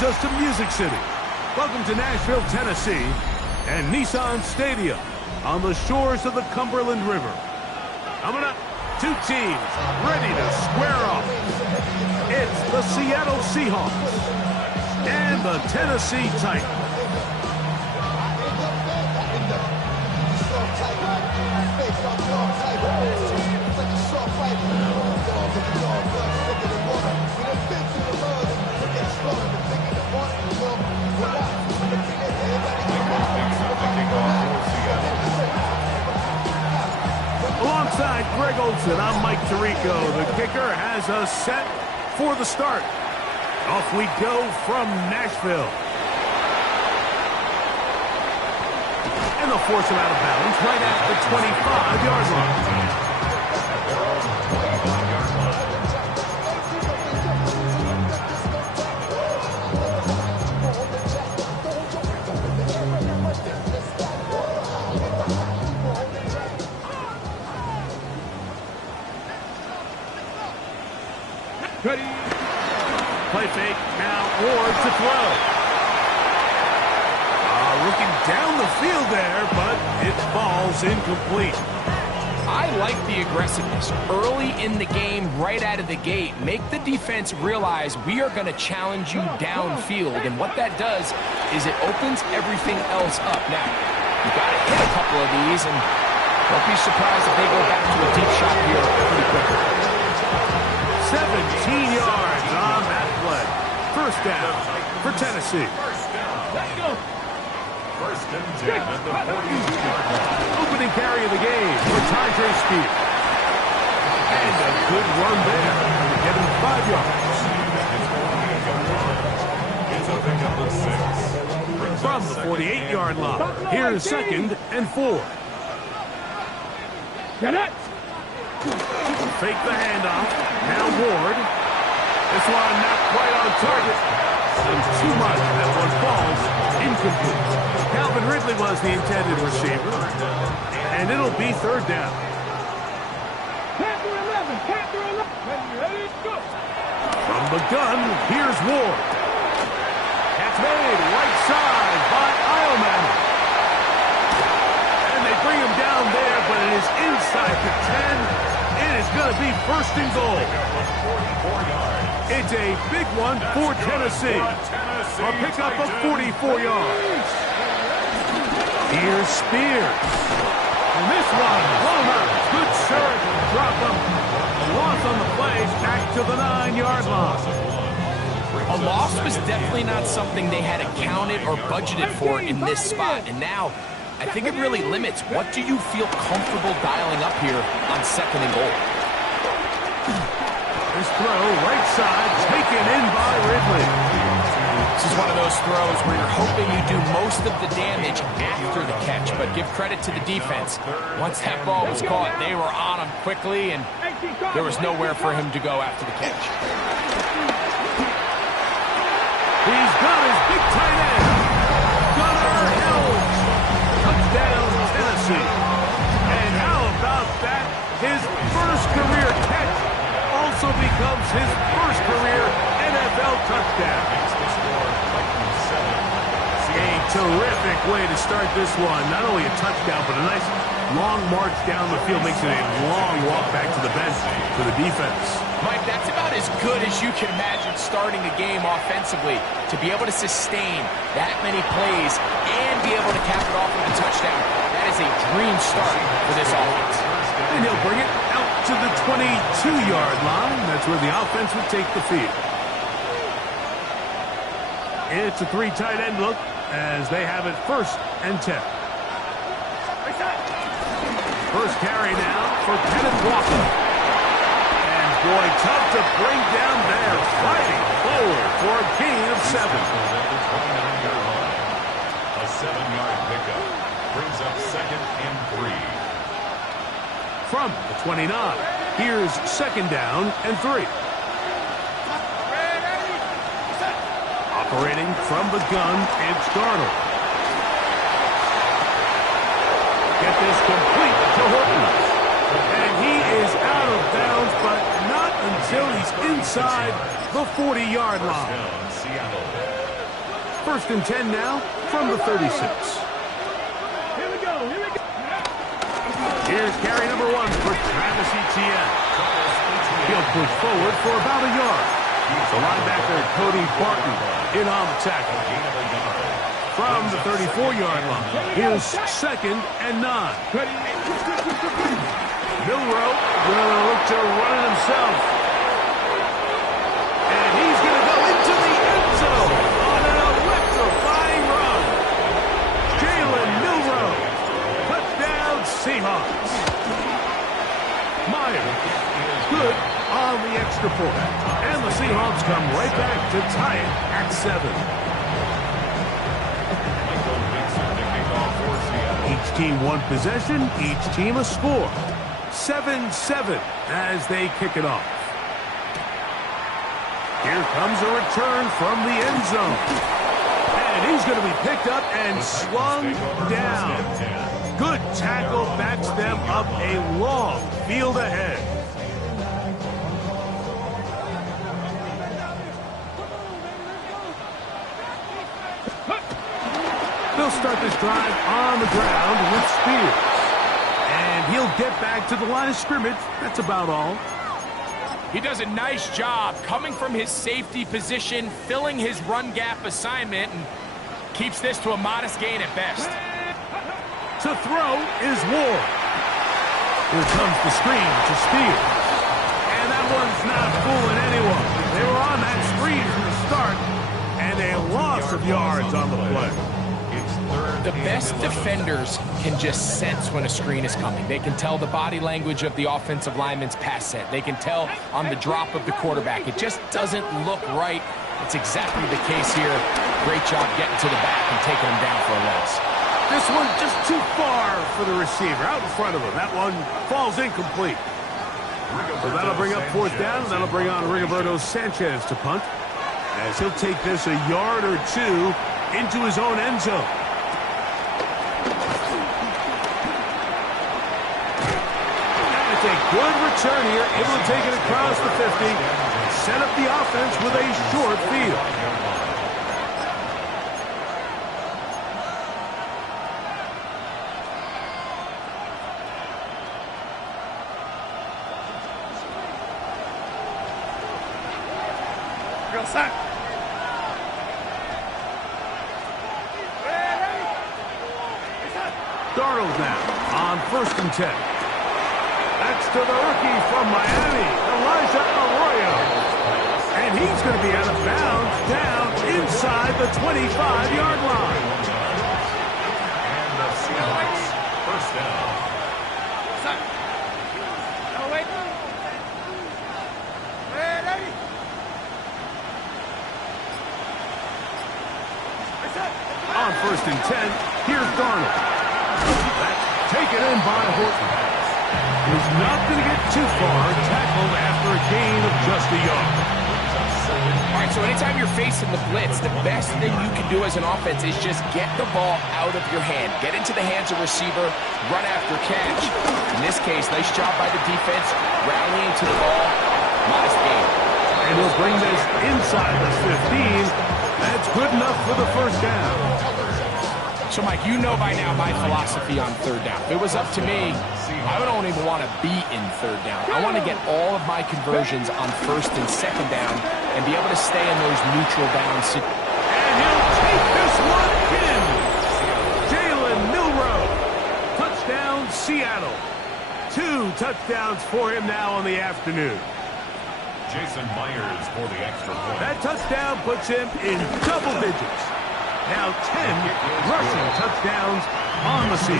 brings us to Music City. Welcome to Nashville, Tennessee, and Nissan Stadium on the shores of the Cumberland River. Coming up, two teams ready to square off. It's the Seattle Seahawks and the Tennessee Titans. Alongside Greg Olson, I'm Mike Tirico. The kicker has us set for the start. Off we go from Nashville. And they'll force him out of bounds right at the 25-yard line. Ready. Play fake. Now Ward to throw. Looking down the field there, but it falls incomplete. I like the aggressiveness early in the game, right out of the gate. Make the defense realize we are going to challenge you downfield, and what that does is it opens everything else up. Now, you got to hit a couple of these, and don't be surprised if they go back to a deep shot here pretty quickly. 17 yards on that play. First down for Tennessee. Let's go. First and 10 at the 40-yard line. Opening carry of the game for Tyjae Spears. And a good run there to get him 5 yards. It's a pickup of 6. From the 48-yard line, here's second and 4. Get it! Fake the handoff. Now Ward. This one not quite on target. And too much. That one falls incomplete. Calvin Ridley was the intended receiver. And it'll be third down. Panther 11, Panther 11. Ready, go. From the gun, here's Ward. Catch made right side by Eilman. And they bring him down there, but it is inside the 10. It is going to be first and goal. It's a big one for Tennessee. A pickup of 44 yards. Here's Spears. And this one, Wilmer, good serve, drop him. Loss on the play, back to the 9-yard line. A loss was definitely not something they had accounted or budgeted for in this spot, and now I think it really limits what do you feel comfortable dialing up here on second and goal. This throw, right side, taken in by Ridley. This is one of those throws where you're hoping you do most of the damage after the catch, but give credit to the defense. Once that ball was caught, they were on him quickly, and there was nowhere for him to go after the catch. He's got his big tight end. Gunnar Helms. Touchdown, Tennessee. And how about that? His first career catch also becomes his first career NFL touchdown. A terrific way to start this one. Not only a touchdown, but a nice long march down the field. Makes it a long walk back to the bench for the defense. Mike, that's about as good as you can imagine starting a game offensively. To be able to sustain that many plays and be able to cap it off with a touchdown, that is a dream start for this offense. And he'll bring it out to the 22-yard line. That's where the offense would take the field. It's a 3 tight end look as they have it first and 10. First carry now for Kenneth Walker. And boy, tough to bring down there. Fighting forward for a gain of 7. A 7-yard pickup brings up second and 3. From the 29, here's second down and 3. Operating from the gun, it's Darnold. Get this complete to Horton. And he is out of bounds, but not until he's inside the 40-yard line. First and 10 now from the 36. Here we go. Here we go. Here's carry number 1 for Travis Etienne. He'll push forward for about a yard. The linebacker, Cody Barton, in on the tackle. From the 34-yard line, here's 2nd and 9. Milroe will look to run it himself. And he's going to go into the end zone on an electrifying run. Jalen Milroe, touchdown Seahawks. Myers, good on the extra point. And the Seahawks come right back to tie it at 7. Each team one possession, each team a score. 7-7 as they kick it off. Here comes a return from the end zone. And he's going to be picked up and slung down. Good tackle backs them up a long field ahead. They'll start this drive on the ground with Spears. And he'll get back to the line of scrimmage. That's about all. He does a nice job coming from his safety position, filling his run gap assignment, and keeps this to a modest gain at best. To throw is Ward. Here comes the screen to Spears. And that one's not fooling anyone. They were on that screen from the start, and a loss of yards on the play. The best defenders can just sense when a screen is coming. They can tell the body language of the offensive lineman's pass set. They can tell on the drop of the quarterback. It just doesn't look right. It's exactly the case here. Great job getting to the back and taking him down for a loss. This one just too far for the receiver. Out in front of him. That one falls incomplete. So that'll bring up 4th down. That'll bring on Rigoberto Sanchez to punt, as he'll take this a yard or 2 into his own end zone. A good return here, able to take it across the 50, set up the offense with a short field. Real sack. Darnold now on 1st and 10. That's to the rookie from Miami, Elijah Arroyo. And he's going to be out of bounds down inside the 25-yard line. And the Seahawks, 1st down. On 1st and 10, here's Darnold. That's taken in by Horton. He's not going to get too far, tackled after a gain of just a yard. All right, so anytime you're facing the blitz, the best thing you can do as an offense is just get the ball out of your hand. Get into the hands of receiver, run after catch. In this case, nice job by the defense, rallying to the ball. Modest gain. And he'll bring this inside the 15. That's good enough for the 1st down. So, Mike, you know by now my philosophy on 3rd down. If it was up to me, I don't even want to be in 3rd down. I want to get all of my conversions on 1st and 2nd down and be able to stay in those neutral downs. And he'll take this one in. Jalen Milroe. Touchdown, Seattle. 2 touchdowns for him now on the afternoon. Jason Myers for the extra point. That touchdown puts him in double digits. Now 10 rushing touchdowns on the season.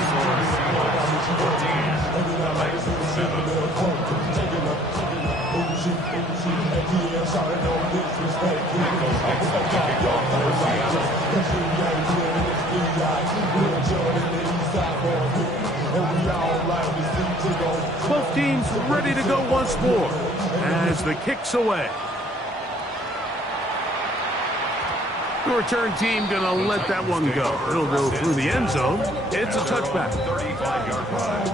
12 teams ready to go once more as the kick's away. The return team going to let that one go. It'll go through the end zone. It's a touchback. 35-yard run.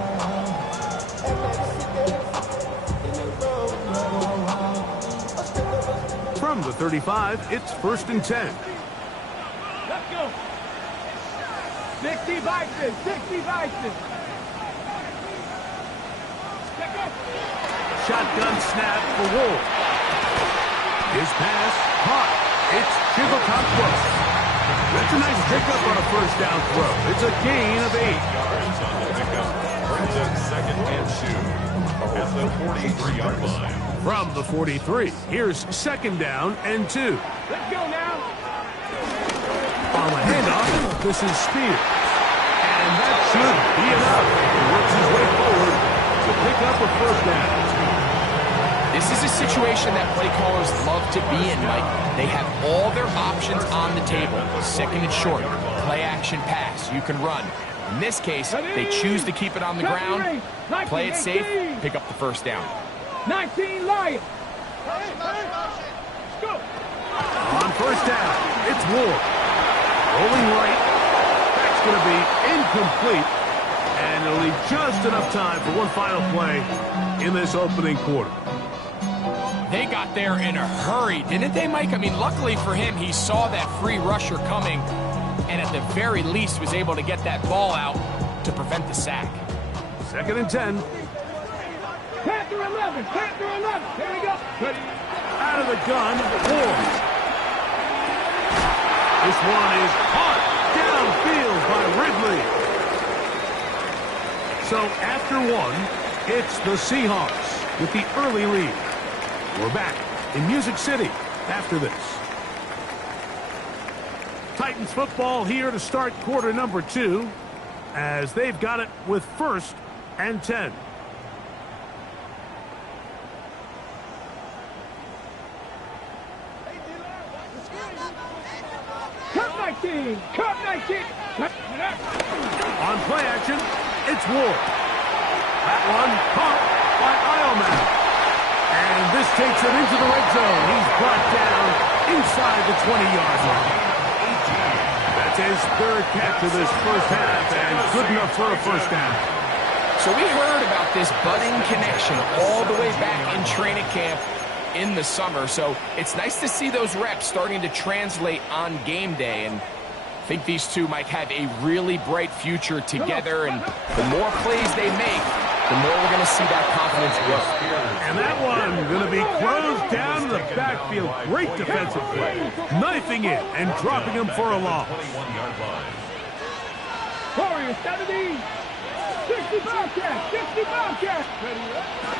From the 35, it's 1st and 10. Let's go. 60 Vikings. 60 Vikings. Let's go. Shotgun snap for Wolf. His pass caught. It's Chivalcott close. That's a nice pickup on a first down throw. It's a gain of 8. Yards on the pickup. Brings up 2nd and 2 at the 43-yard line. From the 43, here's 2nd down and 2. Let's go now. On the handoff, this is Spears. And that should be enough. He works his way forward to pick up a first down. This is a situation that play callers love to be in, Mike. They have all their options on the table. 2nd and short, play action pass, you can run. In this case, they choose to keep it on the ground, play it safe, pick up the first down. 19 Lions. Let's go. On first down, it's Ward. Rolling right. That's going to be incomplete. And it'll leave just enough time for one final play in this opening quarter. They got there in a hurry, didn't they, Mike? I mean, luckily for him, he saw that free rusher coming and at the very least was able to get that ball out to prevent the sack. 2nd and 10. Panther 11. Panther 11. Here we go. Out of the gun, Ward. This one is caught downfield by Ridley. So after one, it's the Seahawks with the early lead. We're back in Music City after this. Titans football here to start quarter number 2 as they've got it with 1st and 10. Cut 19. Cut 19. On play action, it's Ward. That one caught by Ileman. And this takes him into the red zone. He's brought down inside the 20-yard line. That's his 3rd catch of this first half, and good enough for a first down. So we heard about this budding connection all the way back in training camp in the summer. So it's nice to see those reps starting to translate on game day. And I think these two might have a really bright future together. And the more plays they make, the more we're going to see that confidence grow. And that one going to be closed down in the backfield. Great defensive play. Knifing it and dropping him for a loss. Warriors 70. 60 Bobcats. 60 Bobcats.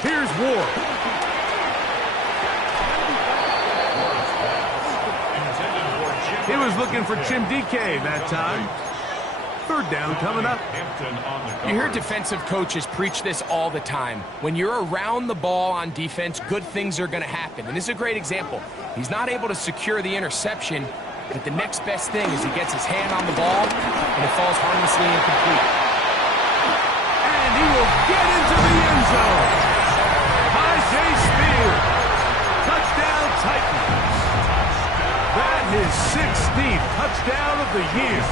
Here's Ward. He was looking for Jim DK that time. 3rd down coming up. You hear defensive coaches preach this all the time. When you're around the ball on defense, good things are going to happen. And this is a great example. He's not able to secure the interception, but the next best thing is he gets his hand on the ball, and it falls harmlessly incomplete. And he will get into the end zone. Tyjae Spears. Touchdown Titans. That is 16th touchdown of the year.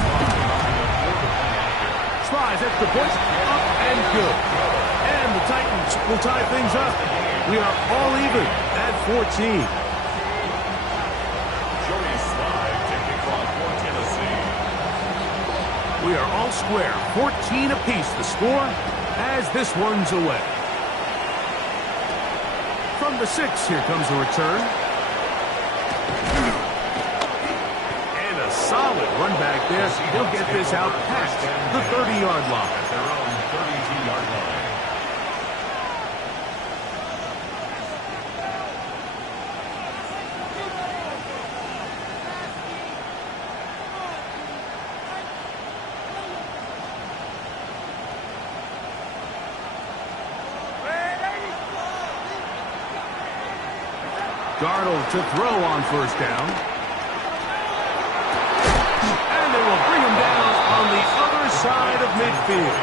Slides at the point, up and good. And the Titans will tie things up. We are all even at 14. Joey Slye taking off for Tennessee. We are all square, 14 apiece the score as this one's away. From the 6, here comes the return. Solid run back there. He'll get this out past the 30-yard line. At their own 32-yard line. Darnold to throw on first down. They will bring him down on the other side of midfield.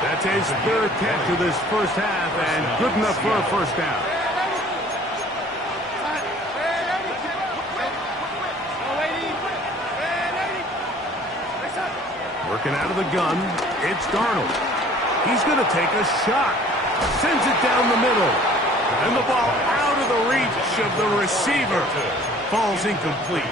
That's his 3rd catch of this first half, and good enough for a first down. Working out of the gun, it's Darnold. He's going to take a shot. Sends it down the middle. And the ball out of the reach of the receiver. Falls incomplete.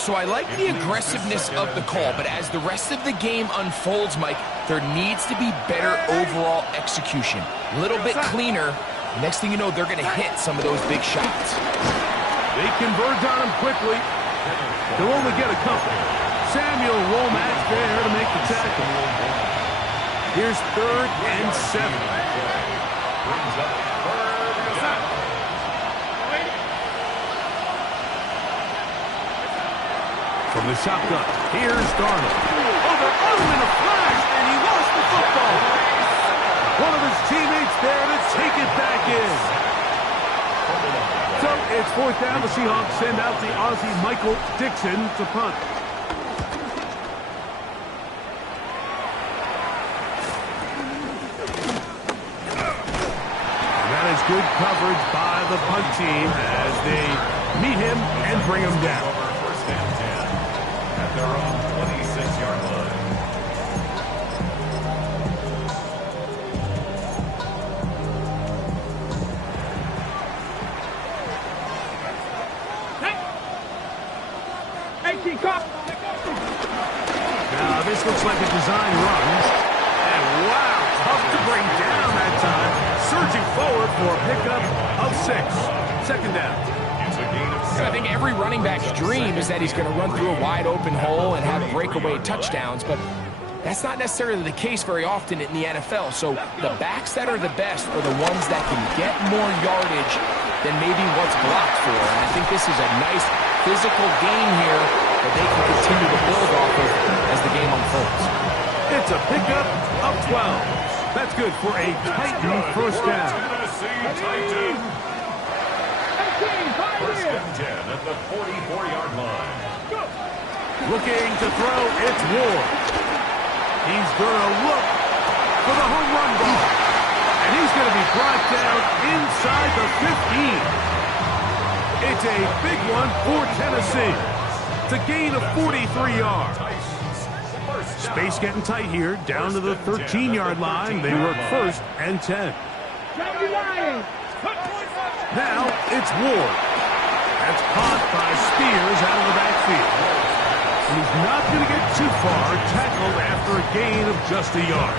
So I like the aggressiveness of the call, but as the rest of the game unfolds, Mike, there needs to be better overall execution. A little bit cleaner. Next thing you know, they're going to hit some of those big shots. They converge on him quickly. They'll only get a couple. Samuel Womack there to make the tackle. Here's 3rd and 7. From the shotgun, here's Darnold. Oh, they're on him in a flash, and he lost the football. One of his teammates there to take it back in. So it's 4th down. The Seahawks send out the Aussie Michael Dixon to punt. And that is good coverage by the punt team as they meet him and bring him down. First and 10 at their own 26-yard line. Now this looks like a design run. And wow, tough to bring down that time. Surging forward for a pickup of 6. 2nd down. It's a gain of I think every running back's dream is that he's going to run through a wide open hole and have breakaway touchdowns, but that's not necessarily the case very often in the NFL. So the backs that are the best are the ones that can get more yardage than maybe what's blocked for. And I think this is a nice physical game here that they can continue to build off of as the game unfolds. It's a pickup of 12. That's good for a Titan first down. Tennessee Titans. First and 10 at the 44-yard line. Looking to throw, it's Ward. He's going to look for the home run ball. And he's going to be brought down inside the 15. It's a big one for Tennessee. It's a gain of 43 yards. Space getting tight here, down to the 13-yard line. They work 1st and 10. Now it's Ward. That's caught by Spears out of the backfield. And he's not going to get too far, tackled after a gain of just a yard.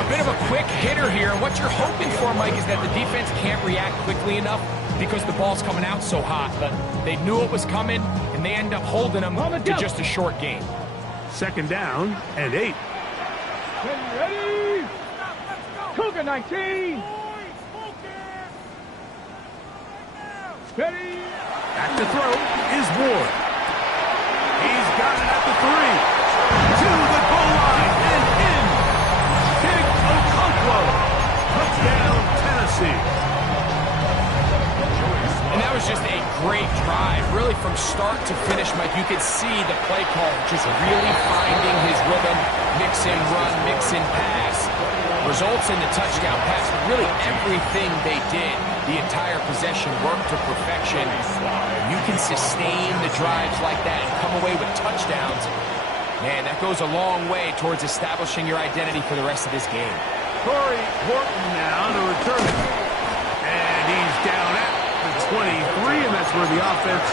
A bit of a quick hitter here, and what you're hoping for, Mike, is that the defense can't react quickly enough because the ball's coming out so hot. But they knew it was coming, and they end up holding them to just a short gain. 2nd down and 8. Ready? Cougar 19. Ready? Back to throw is Ward. He's got it at the 3. To the goal line and in. Big Okonkwo. Touchdown, Tennessee. And that was just a great drive. Really from start to finish, Mike, you could see the play call just really finding his rhythm. Mix and run, mix and pass. Results in the touchdown pass. Really everything they did, the entire possession worked to perfection. You can sustain the drives like that and come away with touchdowns. Man, that goes a long way towards establishing your identity for the rest of this game. Corey Horton now to return it. And he's down at the 23, and that's where the offense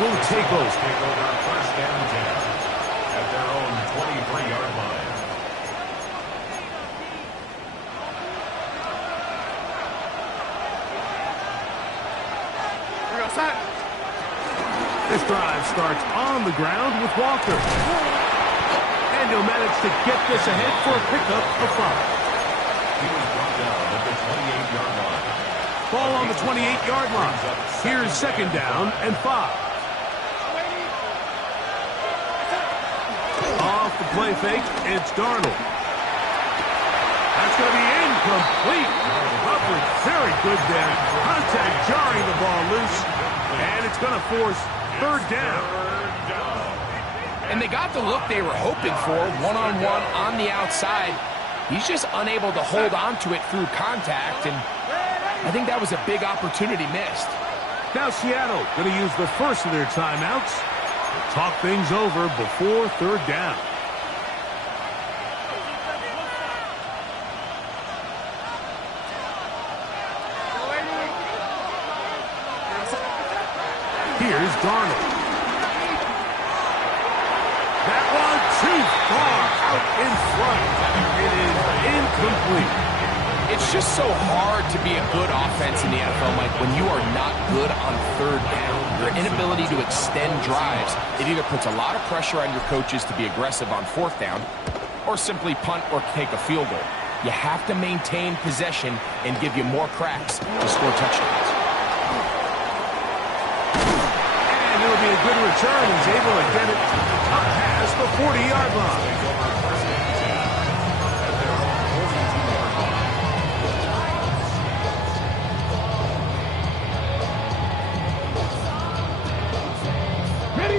will take over. First and 10 at their own 23-yard line. This drive starts on the ground with Walker. And he'll manage to get this ahead for a pickup of 5. He was brought down at the 28-yard line. Ball on the 28-yard line. Here's 2nd down and 5. Off the play fake, it's Darnold. That's going to be incomplete. Coverage very good there. Contact jarring the ball loose. And it's going to force 3rd down. And they got the look they were hoping for, one-on-one on the outside. He's just unable to hold on to it through contact, and I think that was a big opportunity missed. Now Seattle going to use the first of their timeouts to talk things over before 3rd down. Here's Darnold. in front. It is incomplete. It's just so hard to be a good offense in the NFL, Mike, when you are not good on third down. Your inability to extend drives, it either puts a lot of pressure on your coaches to be aggressive on fourth down or simply punt or take a field goal. You have to maintain possession and give you more cracks to score touchdowns. And it'll be a good return. He's able to get it up past the 40-yard line. Ready.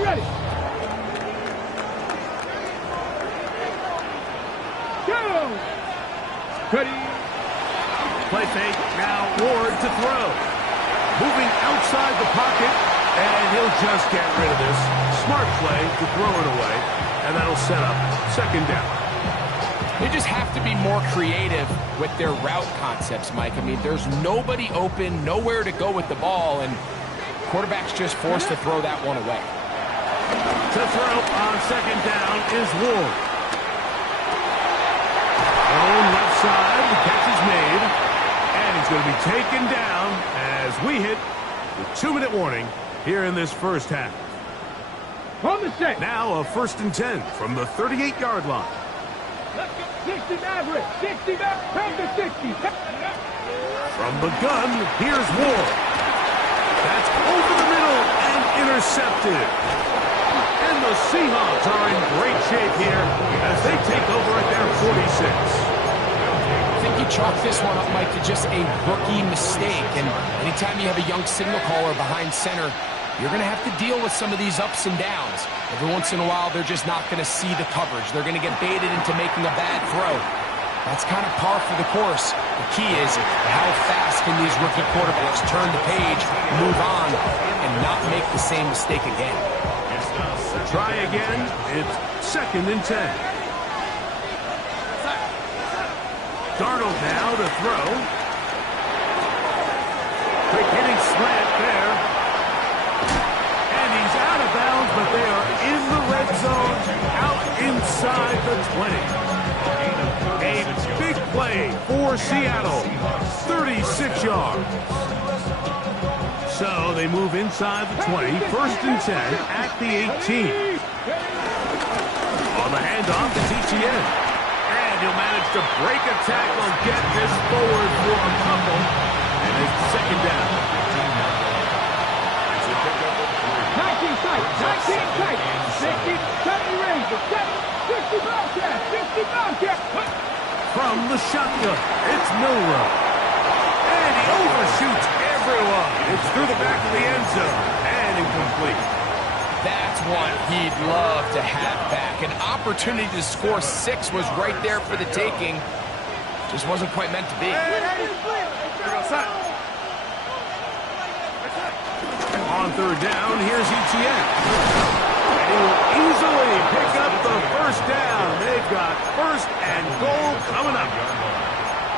Go! Ready. Play fake. Now Ward to throw. Moving outside the pocket, and he'll just get rid of this. Smart play to throw it away, and that'll set up second down. They just have to be more creative with their route concepts, Mike. I mean, there's nobody open, nowhere to go with the ball, and quarterback's just forced to throw that one away. To throw on second down is Ward. On left side, the catch is made. And he's going to be taken down as we hit the 2-minute warning here in this first half. On the set. Now a 1st and 10 from the 38-yard line. 60 Maverick. 60 Maverick. Turn to 60. From the gun, here's Ward. That's over the middle and intercepted. And the Seahawks are in great shape here as they take over at their 46. I think you chalk this one up, Mike, to just a rookie mistake. And anytime you have a young signal caller behind center, you're going to have to deal with some of these ups and downs. Every once in a while, they're just not going to see the coverage. They're going to get baited into making a bad throw. That's kind of par for the course. The key is how fast can these rookie quarterbacks turn the page, move on, and not make the same mistake again. Try again. It's 2nd and 10. Darnold now to throw. Quick hitting slant there. And he's out of bounds, but they are in the red zone, out inside the 20. A big play for Seattle. 36 yards. So they move inside the 20. 1st and 10 at the 18. On the handoff to TTN. And he'll manage to break a tackle, get this forward for a couple. And it's second down. 19 tight. 19 tight. 60, 70 Rangers. 60 Bobcat. 60 Bobcat. From the shotgun, it's Milrow. And he overshoots everyone. It's through the back of the end zone. And incomplete. That's one he'd love to have back. An opportunity to score 6 was right there for the taking. Just wasn't quite meant to be. On 3rd down, here's Etienne. And he will easily pick up the 1st down. They've got 1st and goal coming up.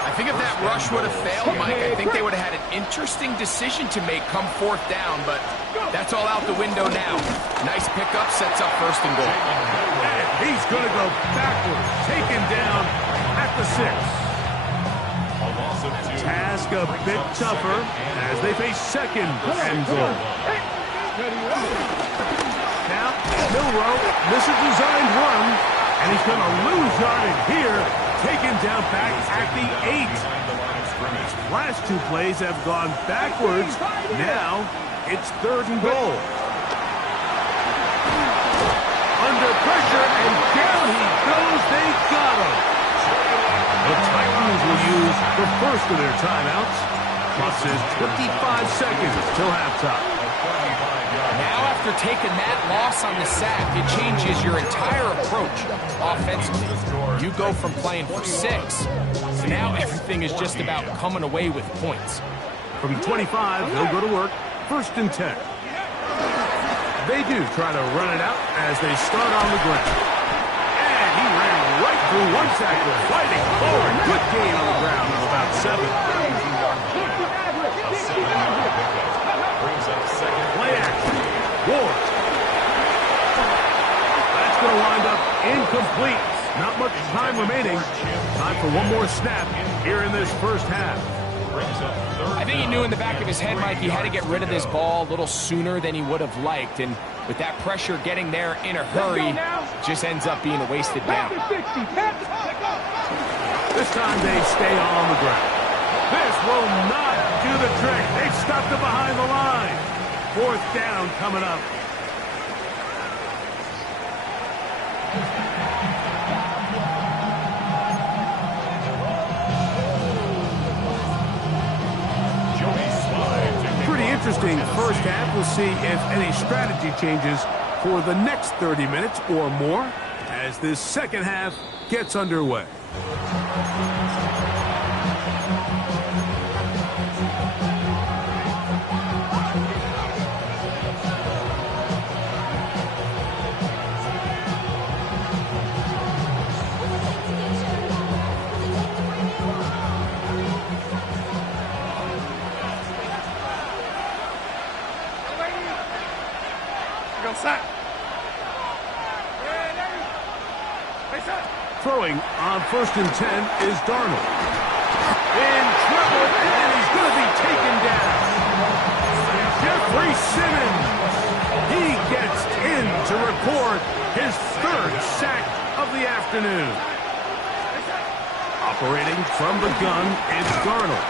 I think if that rush would have failed, Mike, I think they would have had an interesting decision to make come 4th down, but that's all out the window now. Nice pickup, sets up 1st and goal. And he's going to go backwards, taken down at the 6. Task a bit tougher as they face 2nd and goal. Now, Milrow, this is designed run, and he's going to lose yardage here, taken down back at the 8. His last 2 plays have gone backwards. Now, it's 3rd and goal. Under pressure, and down he goes. They got him. The Titans will use the first of their timeouts. Clock says 25 seconds till halftime. Now, after taking that loss on the sack, it changes your entire approach offensively. You go from playing for 6 to now everything is just about coming away with points. From 25, they'll go to work. 1st and 10. They do try to run it out as they start on the ground. And he ran right through one tackle, fighting forward. Good gain on the ground of about 7. Play action. Ward. That's going to wind up incomplete. Not much time remaining. Time for one more snap here in this first half. I think he knew in the back of his head, Mike, he had to get rid of this ball a little sooner than he would have liked. And with that pressure getting there in a hurry, it just ends up being a wasted down. This time they stay on the ground. This will not do the trick. They stuffed it behind the line. Fourth down coming up. Pretty interesting first half. We'll see if any strategy changes for the next 30 minutes or more as this second half gets underway. Throwing on 1st and 10 is Darnold. In trouble, and he's going to be taken down. Jeffrey Simmons. He gets in to record his 3rd sack of the afternoon. Operating from the gun, it's Darnold.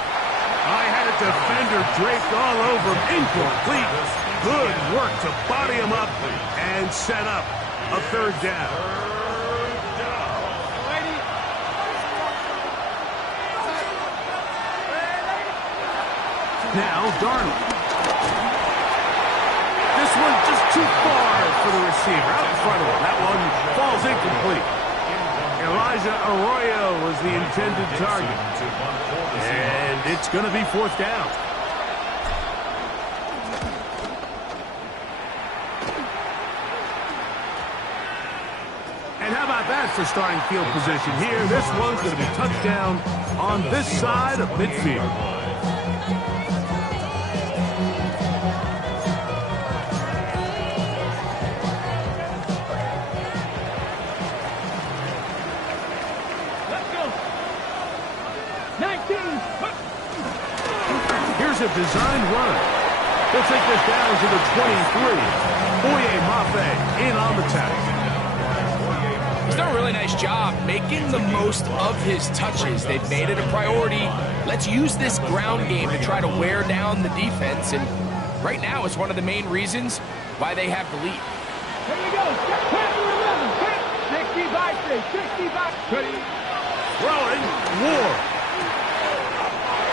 I had a defender draped all over him. Incomplete. Good work to body him up and set up a 3rd down. Now, Darnold. This one just too far for the receiver. Out in front of him. That one falls incomplete. Elijah Arroyo was the intended target. And it's going to be 4th down. And how about that for starting field position here? This one's going to be touchdown on this side of midfield. A designed run. He'll take this down to the 23. Boye Mafe in on the tackle. He's done a really nice job making the most of his touches. They've made it a priority. Let's use this ground game to try to wear down the defense. And right now, it's one of the main reasons why they have the lead. Here we go. 65. Throwing. Ward.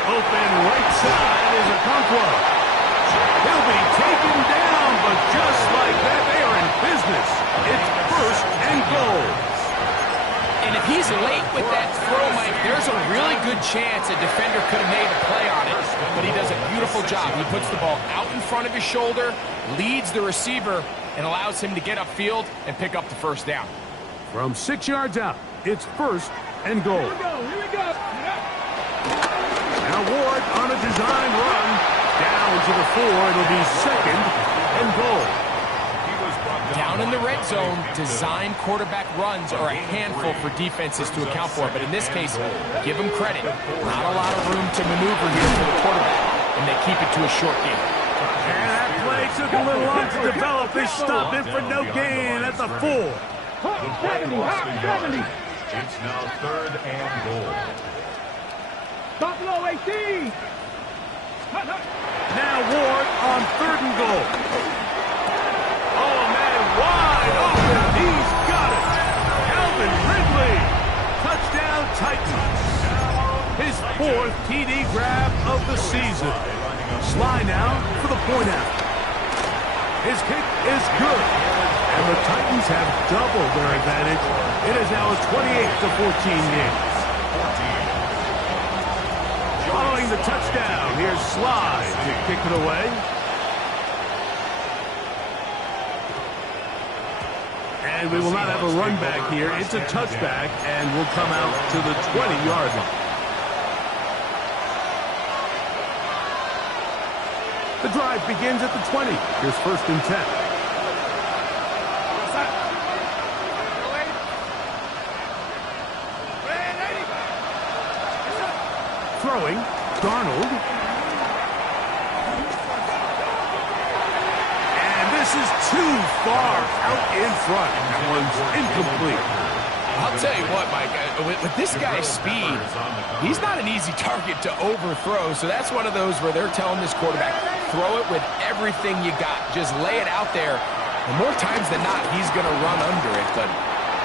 Open right side is Okonkwo. He'll be taken down, but just like that, they are in business. It's 1st and goal. And if he's late with that throw, Mike, there's a really good chance a defender could have made a play on it, but he does a beautiful job. He puts the ball out in front of his shoulder, leads the receiver, and allows him to get upfield and pick up the 1st down. From 6 yards out, it's 1st and goal. Here we go. Now Ward on a design run. Down to the 4. It'll be 2nd and goal. Down in the red zone, design quarterback runs are a handful for defenses to account for. But in this case, give them credit. Not a lot of room to maneuver here for the quarterback, and they keep it to a short game. And that play took a little long to develop. They stopped it for no gain at the 4. 70. It's now 3rd and goal. Buffalo 18. Now Ward on 3rd and goal. Oh, man, wide open. He's got it. Calvin Ridley. Touchdown Titans. His 4th TD grab of the season. Sly now for the point out. His kick is good. And the Titans have doubled their advantage. It is now a 28-14 game. Following the touchdown, here's Sly to kick it away. And we will not have a run back here. It's a touchback, and will come out to the 20-yard line. The drive begins at the 20. Here's 1st and 10. throwing. Darnold. And this is too far out in front. That one's incomplete. I'll tell you what, Mike, with this guy's speed, he's not an easy target to overthrow, so that's one of those where they're telling this quarterback, throw it with everything you got. Just lay it out there. And more times than not, he's going to run under it, but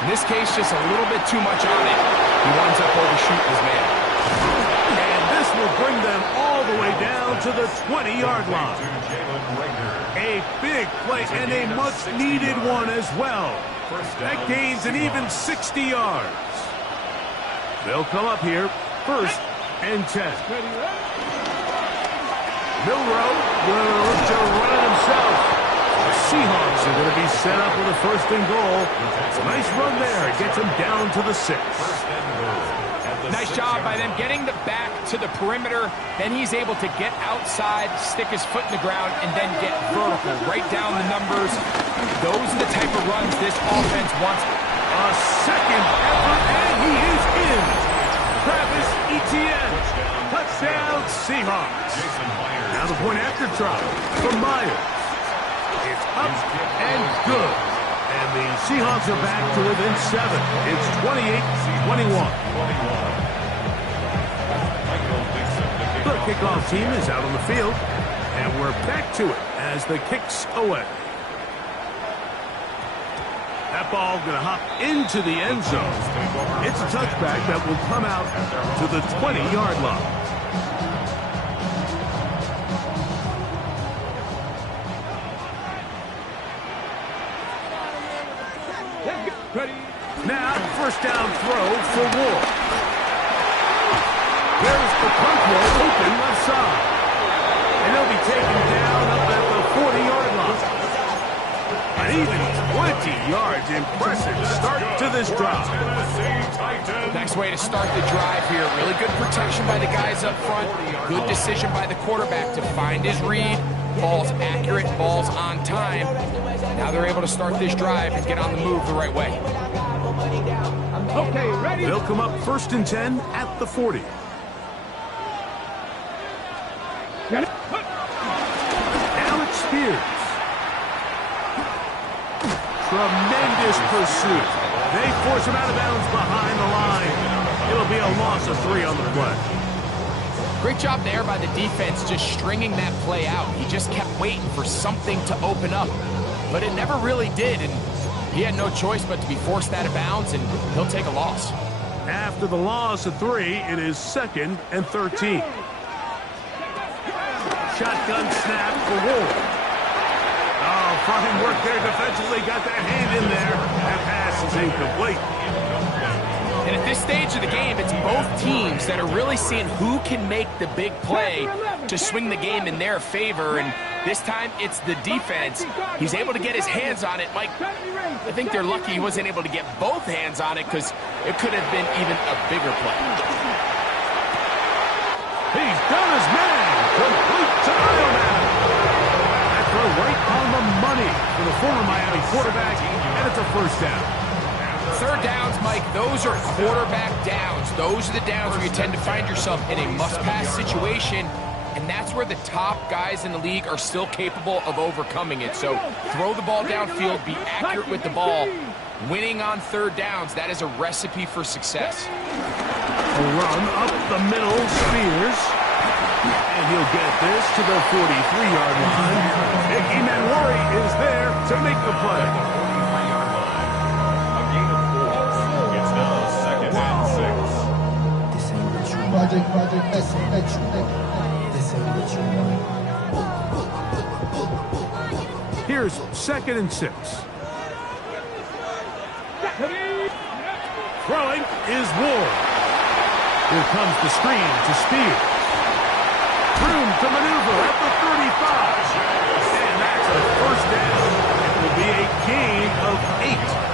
in this case, just a little bit too much on it. He winds up overshooting his man. And this will bring them all the way down to the 20-yard line. A big play and a much-needed one as well. That gains an even 60 yards. They'll come up here, 1st and 10. Milroe will look to run it himself. The Seahawks are going to be set up with a 1st and goal. It's a nice run there. It gets them down to the 6. Nice job by them getting the back to the perimeter. Then he's able to get outside, stick his foot in the ground, and then get vertical. Right down the numbers. Those are the type of runs this offense wants. A second effort, and he is in. Travis Etienne. Touchdown, Seahawks. Now the point after try from Myers. It's up and good. And the Seahawks are back to within 7. It's 28-21. The kickoff team is out on the field, and we're back to it as the kick's away. That ball going to hop into the end zone. It's a touchback that will come out to the 20-yard line. Now, 1st down throw for Ward. There's the punt roll open left side. And they'll be taken down up at the 40-yard line. An even 20 yards. Impressive start to this drive. Nice way to start the drive here. Really good protection by the guys up front. Good decision by the quarterback to find his read. Ball's accurate, ball's on time. Now they're able to start this drive and get on the move the right way. Okay, ready? They'll come up 1st and 10 at the 40. Alex Spears. Tremendous pursuit. They force him out of bounds behind the line. It'll be a loss of 3 on the play. Great job there by the defense just stringing that play out. He just kept waiting for something to open up, but it never really did, and he had no choice but to be forced out of bounds, and he'll take a loss. After the loss of 3, it is 2nd and 13. Shotgun snap for Ward. Oh, fine work there defensively. Got that hand in there. That pass is incomplete. And at this stage of the game, it's both teams that are really seeing who can make the big play to swing the game in their favor. And this time, it's the defense. He's able to get his hands on it. Mike, I think they're lucky he wasn't able to get both hands on it because it could have been even a bigger play. He's done his man. Complete to Iowa. That throw right on the money for the former Miami quarterback, and it's a 1st down. 3rd downs, Mike, those are quarterback downs. Those are the downs where you tend to find yourself in a must-pass situation, and that's where the top guys in the league are still capable of overcoming it. So throw the ball downfield, be accurate with the ball. Winning on 3rd downs, that is a recipe for success. A run up the middle, Spears. And he'll get this to the 43-yard line. Ickey Manwari is there to make the play. Project, this ain't what you Here's 2nd and 6. Throwing is Ward. Here comes the screen to Spears. Room to maneuver at the 35. And that's a 1st down. It will be a gain of 8.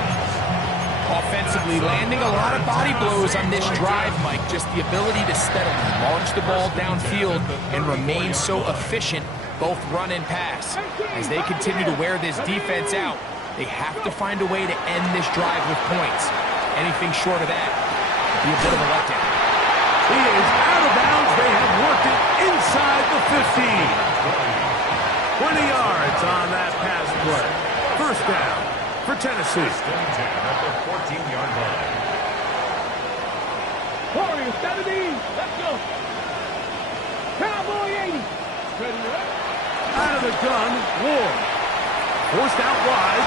Offensively, landing a lot of body blows on this drive, Mike. Just the ability to steadily launch the ball downfield and remain so efficient, both run and pass. As they continue to wear this defense out, they have to find a way to end this drive with points. Anything short of that would be a bit of a letdown. He is out of bounds they have worked it inside the 15. 20 yards on that pass play. First down for Tennessee. First and 10 at the 14-yard line. Warriors 70. Let's go. Cowboy 80. Ready, right? Out of the gun, Ward. Forced out wide.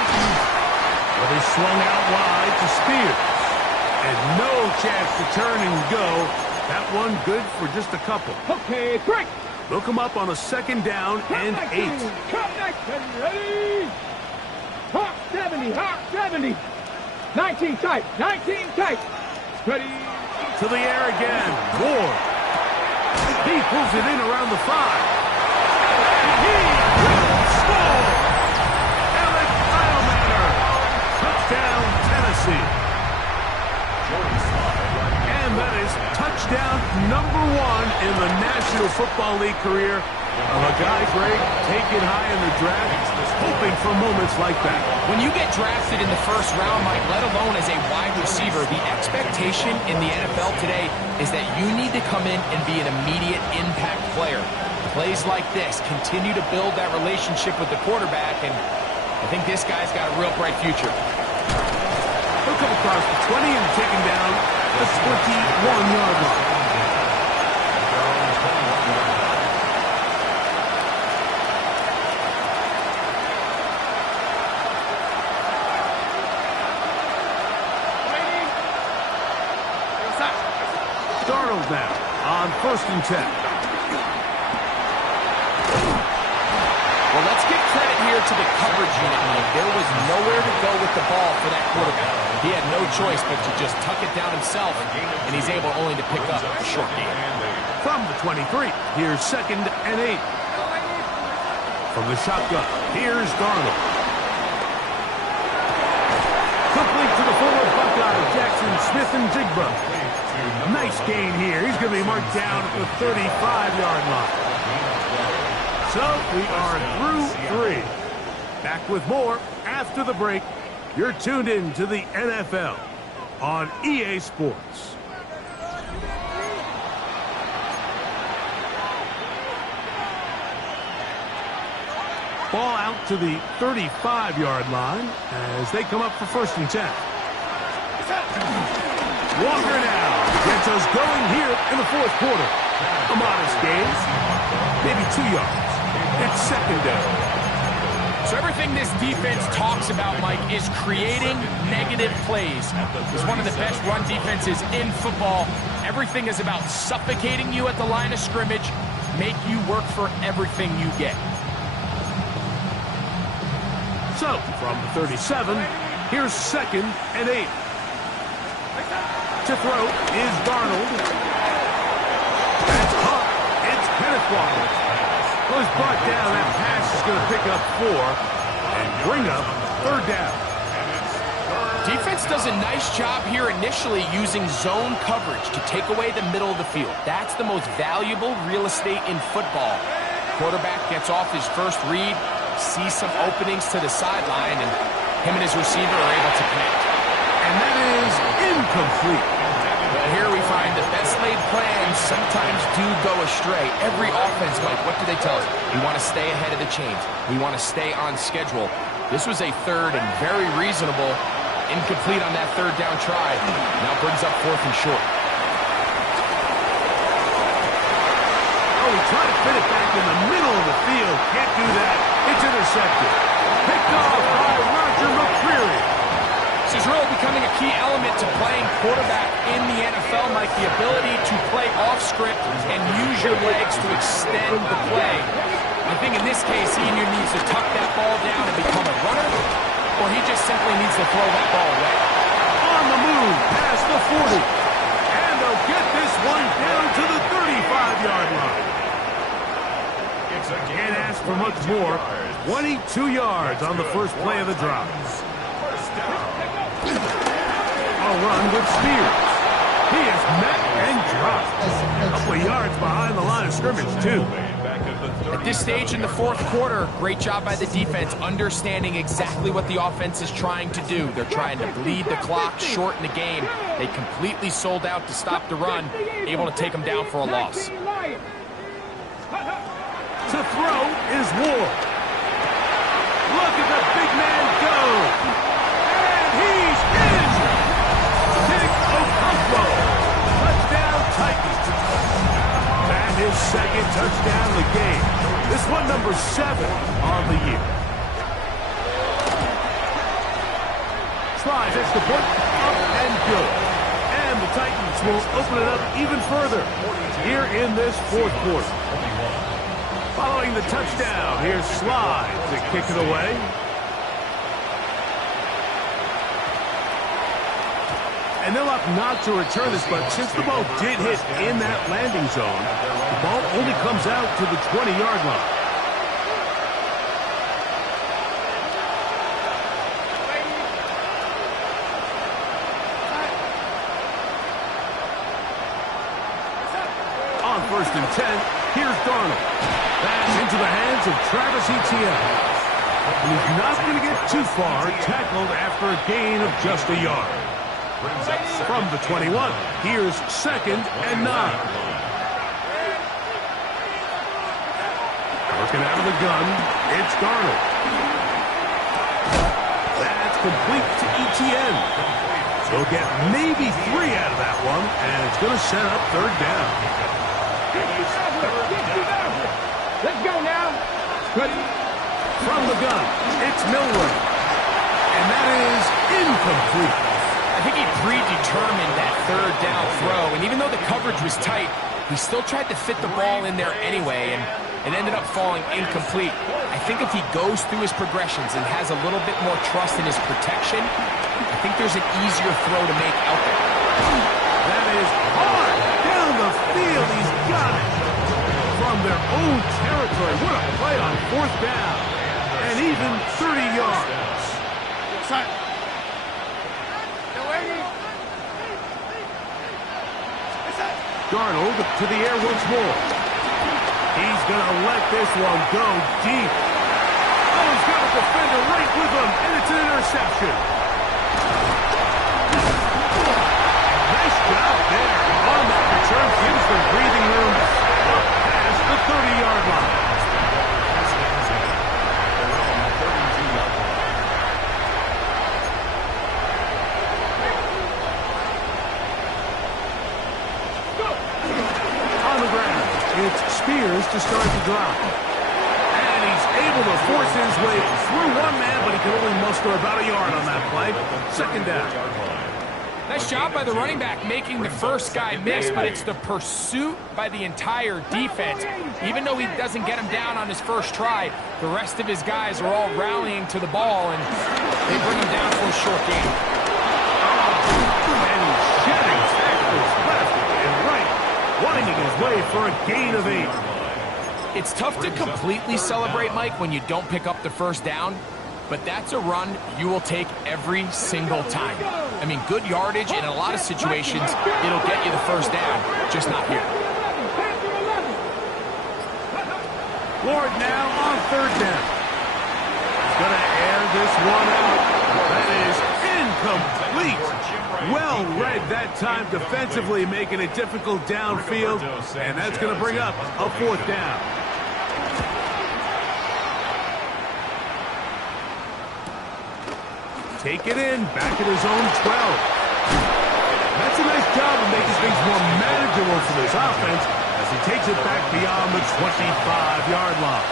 But he swung out wide to Spears. And no chance to turn and go. That one good for just a couple. Okay, break. Look him up on a second down and 8. Come next, ready? Hawk 70, Hawk 70. 19 tight, 19 tight. Ready? To the air again. Ward. He pulls it in around the 5. And he will score. Alec Eilmaner. Touchdown, Tennessee. And that is touchdown number 1 in the National Football League career of a guy, Greg, taken high in the draft, hoping for moments like that. When you get drafted in the first round, Mike, let alone as a wide receiver, the expectation in the NFL today is that you need to come in and be an immediate impact player. Plays like this continue to build that relationship with the quarterback, and I think this guy's got a real bright future. He'll come across the 20 and taken down the 21-yard line. Darnold now on 1st and 10. Well, let's give credit here to the coverage unit. There was nowhere to go with the ball for that quarterback. He had no choice but to just tuck it down himself, and he's able only to pick up a short gain. From the 23, here's 2nd and 8. From the shotgun, here's Darnold. Complete to the forward Buckeye, Jackson Smith-Njigba. Nice gain here. He's going to be marked down at the 35-yard line. So we are through 3. Back with more after the break. You're tuned in to the NFL on EA Sports. Ball out to the 35-yard line as they come up for 1st and 10. Walker now gets us going here in the 4th quarter. A modest gain, maybe 2 yards. It's 2nd down. So everything this defense talks about, Mike, is creating negative plays. It's one of the best run defenses in football. Everything is about suffocating you at the line of scrimmage, make you work for everything you get. So, from the 37, here's 2nd and 8. To throw is Darnold. That's caught. It's Kenneth Walker. Was brought down. That pass is going to pick up 4 and bring up 3rd down. Defense does a nice job here initially using zone coverage to take away the middle of the field. That's the most valuable real estate in football. Quarterback gets off his first read, sees some openings to the sideline, and him and his receiver are able to connect. And that is incomplete. Well, here we find the best laid plans sometimes do go astray. Every offense, Mike, what do they tell us? We want to stay ahead of the chains. We want to stay on schedule. This was a 3rd and very reasonable. Incomplete on that 3rd down try. Now brings up 4th and short. Oh, he tried to fit it back in the middle of the field. Can't do that. It's intercepted. Picked off by Roger McCreary. This is really becoming a key element to playing quarterback in the NFL, Mike, the ability to play off script and use your legs to extend the play. I think in this case, he either needs to tuck that ball down and become a runner, or he just simply needs to throw that ball away. On the move, past the 40. And they'll get this one down to the 35-yard line. Can't ask for much more. 22 yards on the first play of the drive. A run with Spears. He is met and dropped. A couple of yards behind the line of scrimmage, too. At this stage in the 4th quarter, great job by the defense understanding exactly what the offense is trying to do. They're trying to bleed the clock, shorten the game. They completely sold out to stop the run, able to take them down for a loss. To throw is Ward. Look at the big man go. And he's in. Big Okonkwo. Touchdown Titans. And his second touchdown of the game. This one number 7 on the year. Slides, that's the point. Up and good. And the Titans will open it up even further here in this fourth quarter. Following the touchdown, here's Slide to kick it away. And they'll opt not to return this, but since the ball did hit in that landing zone, the ball only comes out to the 20-yard line. On 1st and 10, here's Darnold. That's into the hands of Travis Etienne. He's not going to get too far, tackled after a gain of just a yard. From the 21, here's 2nd and 9. Working out of the gun, it's Darnold. That's complete to Etienne. He'll get maybe 3 out of that one, and it's going to set up 3rd down. Let's go now. Ready? From the gun, it's Milroe. And that is incomplete. I think he predetermined that 3rd down throw, and even though the coverage was tight, he still tried to fit the ball in there anyway, and it ended up falling incomplete. I think if he goes through his progressions and has a little bit more trust in his protection, I think there's an easier throw to make out there. That is hard down the field. He's got it. From their own territory. What a play on 4th down. And even 30 yards. Darnold to the air once more. He's going to let this one go deep. Oh, he's got a defender right with him, and it's an interception. Nice job there. On that return, gives them breathing room up past the 30-yard line. It's Spears to start the drive. And he's able to force his way through one man, but he can only muster about a yard on that play. 2nd down. Nice job by the running back making the first guy miss, but it's the pursuit by the entire defense. Even though he doesn't get him down on his first try, the rest of his guys are all rallying to the ball, and they bring him down for a short gain. And he's shedding tackles left and right, winding his way for a gain of 8. It's tough to completely celebrate, Mike, when you don't pick up the first down, but that's a run you will take every single time. I mean, good yardage, and in a lot of situations, it'll get you the first down, just not here. Ward now on 3rd down. He's going to air this one out. That is incomplete. Well read that time defensively, making it difficult downfield, and that's going to bring up a 4th down. Take it in, back at his own 12. That's a nice job of making things more manageable for this offense as he takes it back beyond the 25-yard line.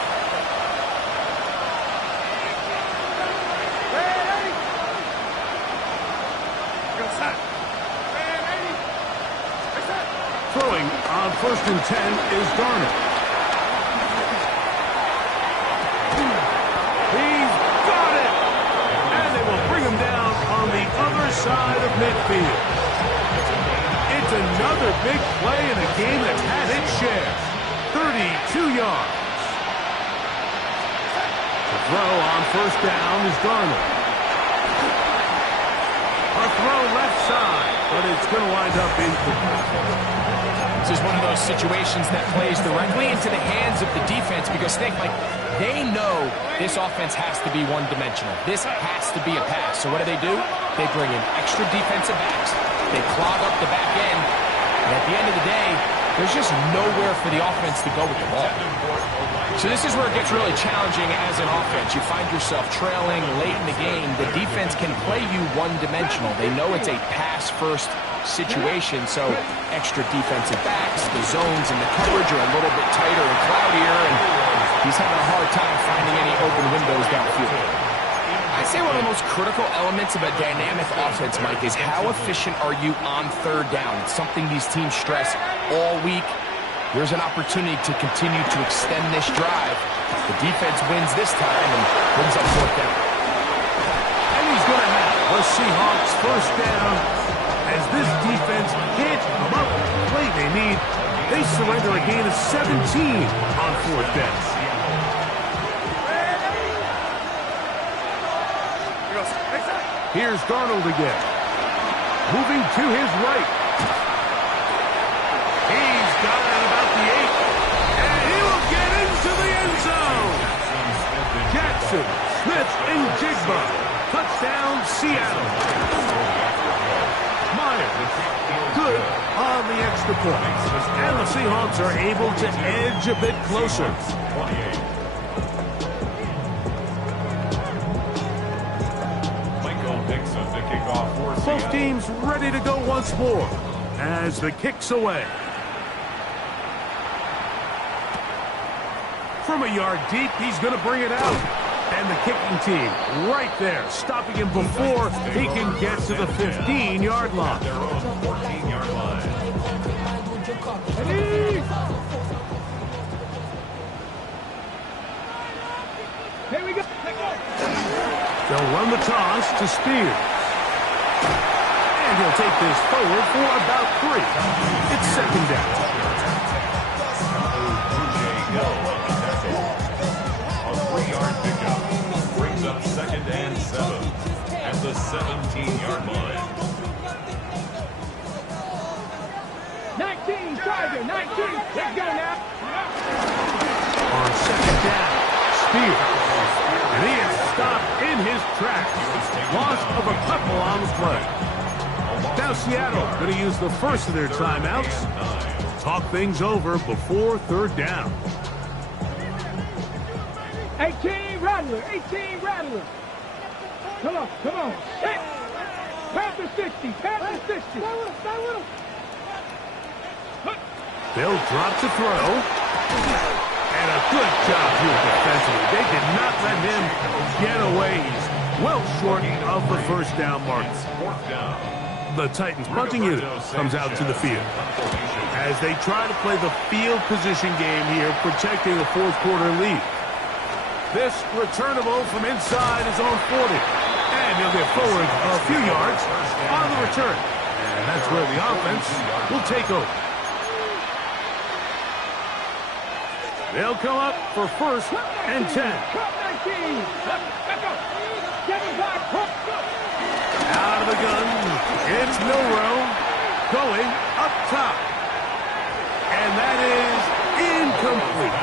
Throwing on 1st and 10 is Darnold. He's got it! And they will bring him down on the other side of midfield. It's another big play in a game that's had its share. 32 yards. The throw on 1st down is Darnold. A throw left side, but it's going to wind up incomplete. This is one of those situations that plays directly into the hands of the defense because, Nick, like, they know this offense has to be one-dimensional. This has to be a pass. So what do? They bring in extra defensive backs. They clog up the back end. And at the end of the day, There's just nowhere for the offense to go with the ball. So this is where it gets really challenging as an offense. You find yourself trailing late in the game. The defense can play you one-dimensional. They know it's a pass-first situation, so extra defensive backs, the zones and the coverage are a little bit tighter and cloudier, and he's having a hard time finding any open windows downfield. I'd say one of the most critical elements of a dynamic offense, Mike, is how efficient are you on third down. It's something these teams stress all week. There's an opportunity to continue to extend this drive. The defense wins this time and brings up fourth down. And he's going to have the Seahawks first down. As this defense can't come up with the play they need, they surrender a gain of 17 on fourth down. Here's Darnold again. Moving to his right. He's got it at about the 8. And he will get into the end zone. Jackson, Smith, and Jigba. Touchdown, Seattle. Myers, good on the extra point. And the Seahawks are able to edge a bit closer. Both teams ready to go once more as the kick's away. From a yard deep, he's going to bring it out. And the kicking team right there, stopping him before he can get to the 15-yard line. Their own 14-yard line. Here we go. They'll run the toss to Spears. And he'll take this forward for about 3. It's second down. A 3-yard pickup brings up second and 7 at the 17-yard line. 19, Tiger, 19. Let's go now. On second down, Spears. And he is stopped in his tracks. Loss of a couple on the play. Now Seattle going to use the first of their timeouts. Talk things over before third down. 18, Rattler. 18, Rattler. Come on, come on. Hit. Pass the 60. Pass the 60. Stay with him. They'll drop to throw. And a good job here defensively. They did not let him get away. He's well short of the first down mark. Fourth down. The Titans punting unit comes out to the field as they try to play the field position game here, protecting a fourth quarter lead. This returnable from inside his own 40. And he'll get forward a few yards on the return. And that's where the offense will take over. They'll come up for first and 10. Out of the gun, it's Milroe going up top. And that is incomplete.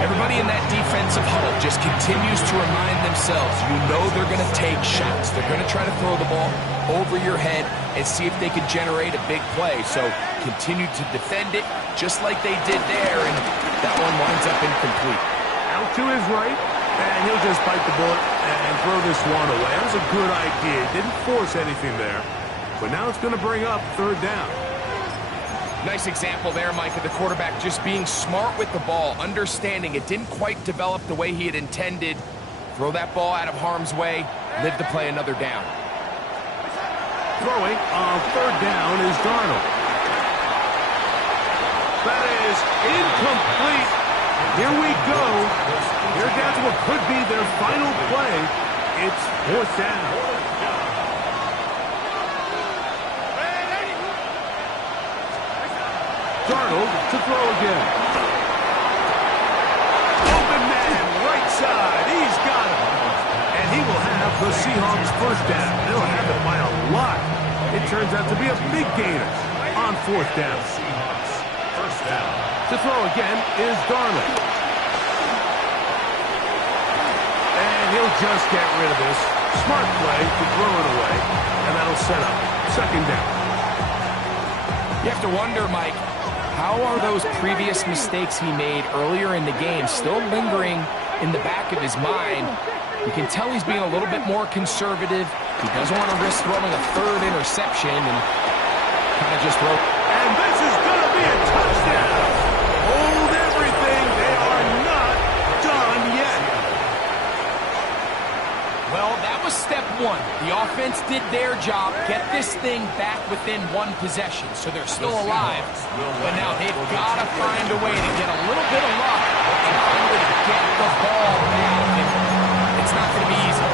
Everybody in that defensive huddle just continues to remind themselves, you know they're going to take shots. They're going to try to throw the ball over your head and see if they can generate a big play. So continue to defend it just like they did there, and that one winds up incomplete. Out to his right, and he'll just bite the bullet and throw this one away. That was a good idea. Didn't force anything there, but now it's going to bring up third down. Nice example there, Mike, of the quarterback just being smart with the ball, understanding it didn't quite develop the way he had intended. Throw that ball out of harm's way, live to play another down. Throwing on third down is Darnold. That is incomplete. Here we go. They're down to what could be their final play. It's fourth down. Darnold to throw again. Open man, right side. He's got him. And he will have the Seahawks first down. They'll have it by a lot. It turns out to be a big gainer on fourth down. Seahawks first down. To throw again is Darnold. And he'll just get rid of this. Smart play to throw it away. And that'll set up second down. You have to wonder, Mike, How are those previous mistakes he made earlier in the game still lingering in the back of his mind? You can tell he's being a little bit more conservative. He doesn't want to risk throwing a third interception and kind of just throw. And this is going to be a touchdown. Hold everything. They are not done yet. Well, that was step one. The offense did their job, get this thing back within one possession, so they're still alive. But now they've got to find a way to get a little bit of luck and find a way to get the ball back. And it's not going to be easy.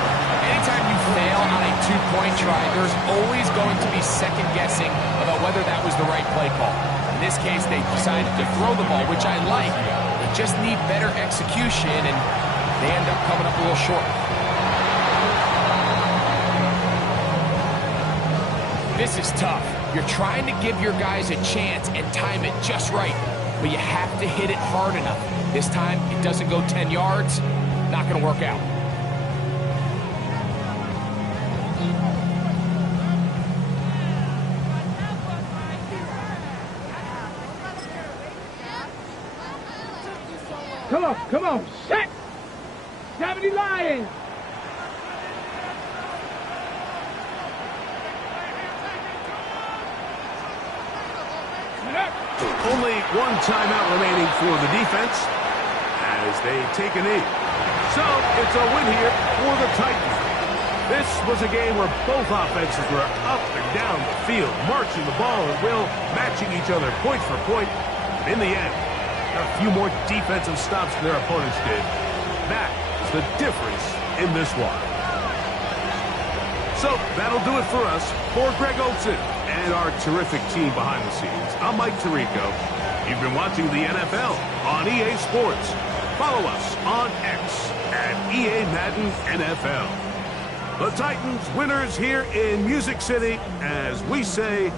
Anytime you fail on a two-point try, there's always going to be second-guessing about whether that was the right play call. In this case, they decided to throw the ball, which I like. They just need better execution, and they end up coming up a little short. This is tough. You're trying to give your guys a chance and time it just right, but you have to hit it hard enough. This time, it doesn't go 10 yards. Not going to work out. Come on, set! 70 Lions! Only one timeout remaining for the defense as they take a knee. So it's a win here for the Titans. This was a game where both offenses were up and down the field, marching the ball at will, matching each other point for point. And in the end, a few more defensive stops than their opponents did. That is the difference in this one. So that'll do it for us. For Greg Olsen and our terrific team behind the scenes, I'm Mike Tirico. You've been watching the NFL on EA Sports. Follow us on X at EA Madden NFL. The Titans winners here in Music City as we say